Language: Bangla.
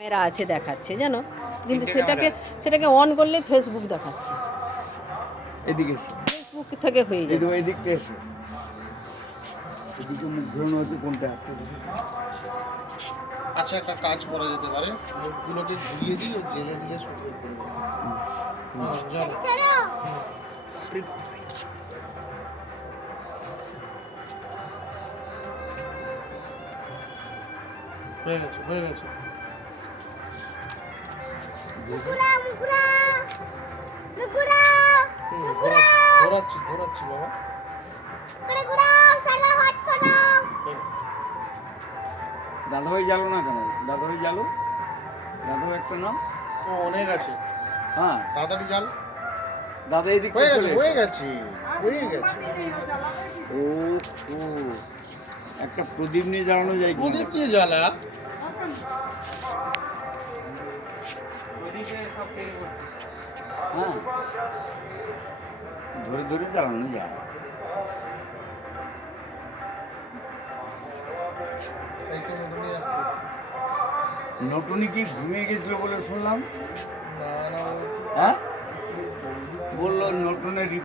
ক্যামেরা আছে দেখাচ্ছে জানো, কিন্তু সেটাকে অন করলে ফেসবুক দেখাচ্ছে। এদিকে এসো, ফেসবুক থেকে হয়ে এই যাচ্ছে। এদিকটা এসো, এদিকে মুখ ঘোরানো হচ্ছে কোনটা একটা আচ্ছা, একটা কাজ করা যেতে পারে, মুখগুলোকে ধুইয়ে দিই ও জেলে দিয়ে শুকিয়ে করবো। চলো। হয়ে গেছে, হয়ে গেছে। ঘোরাচ্ছি ঘোরাচ্ছি বাবা। দাদাভাই জ্বালো না কেন? দাদাভাই জ্বালো, দাদাভাই একটা নাম। ও অনেক আছে, হ্যাঁ তাড়াতাড়ি জাল। দাদা এদিক হয়ে গেছে, হয়ে গেছে, হয়ে গেছে। ও ও একটা প্রদীপ নিয়ে জ্বালানো যায় কি? প্রদীপ দিয়ে জ্বালা। হ্যাঁ, ধরে ধরে জ্বালানো যায়। এই তো নতুনই আসছে। নটুনি কি ঘুমিয়ে গেছিল বলে শুনলাম। না না, হ্যাঁ, বললো নটুনের